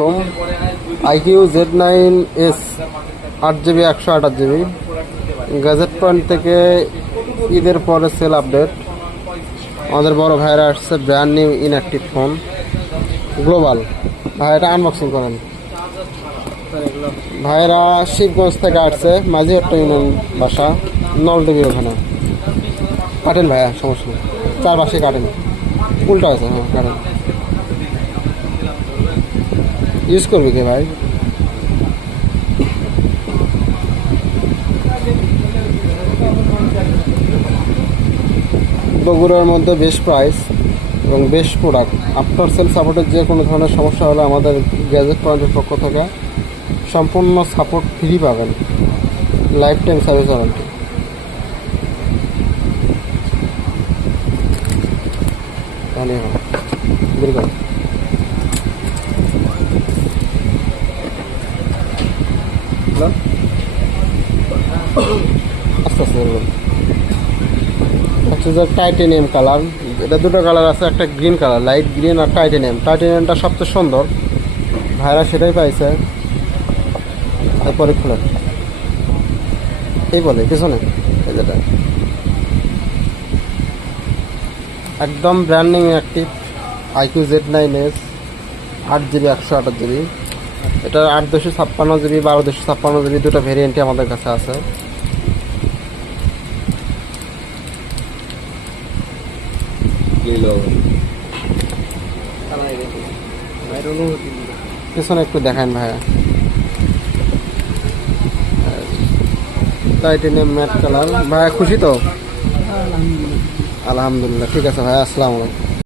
IQ Z9S 8GB 128GB gadget point থেকে ঈদের পরে সেল আপডেট। আমাদের বড় ভাইরা আসছে brand new inactive phone global. ভাই এটা আনবক্সিং করেন। ভাইরা শিবগঞ্জ থেকে আসছে, মাঝিহট্ট ইউনিয়ন বাসা, নলদেবীর ওখানে। কাটেন ভাইয়া, সমস্যা নেই, চার পাশে কাটেন, উল্টা আছে। হ্যাঁ কাটেন। ইউজ করবি কে ভাই? বগুড়ার মধ্যে বেশ প্রাইস এবং বেশ প্রোডাক্ট। আফটার সেল সাপোর্টের যে কোনো ধরনের সমস্যা হলে আমাদের গ্যাজেট পয়েন্টের পক্ষ থেকে সম্পূর্ণ সাপোর্ট ফ্রি পাবেন, লাইফ টাইম সার্ভিস ওয়ারেন্টি। ধন্যবাদ। বিলকুল আস্তে আস্তে বলুন। হচ্ছে যে টাইটেনিয়াম কালার, এটা দুটো কালার আছে, একটা গ্রিন কালার, লাইট গ্রিন আর টাইটেনিয়াম। টাইটেনিয়ামটা সবচেয়ে সুন্দর, ভাইরা সেটাই পাইছে। তারপরে খুলেন, এই বলে পিছনে যেটা একদম brand new active IQ Z9S 8GB 128GB। এটা 8/256GB 12/256GB দুটো ভেরিয়েন্টই আমাদের কাছে আছে। পিছনে একটু দেখান ভাইয়া। Titanium matte colour. ভাইয়া খুশি তো? আলহামদুলিল্লাহ। ঠিক আছে ভাইয়া, আসসালামু আলাইকুম।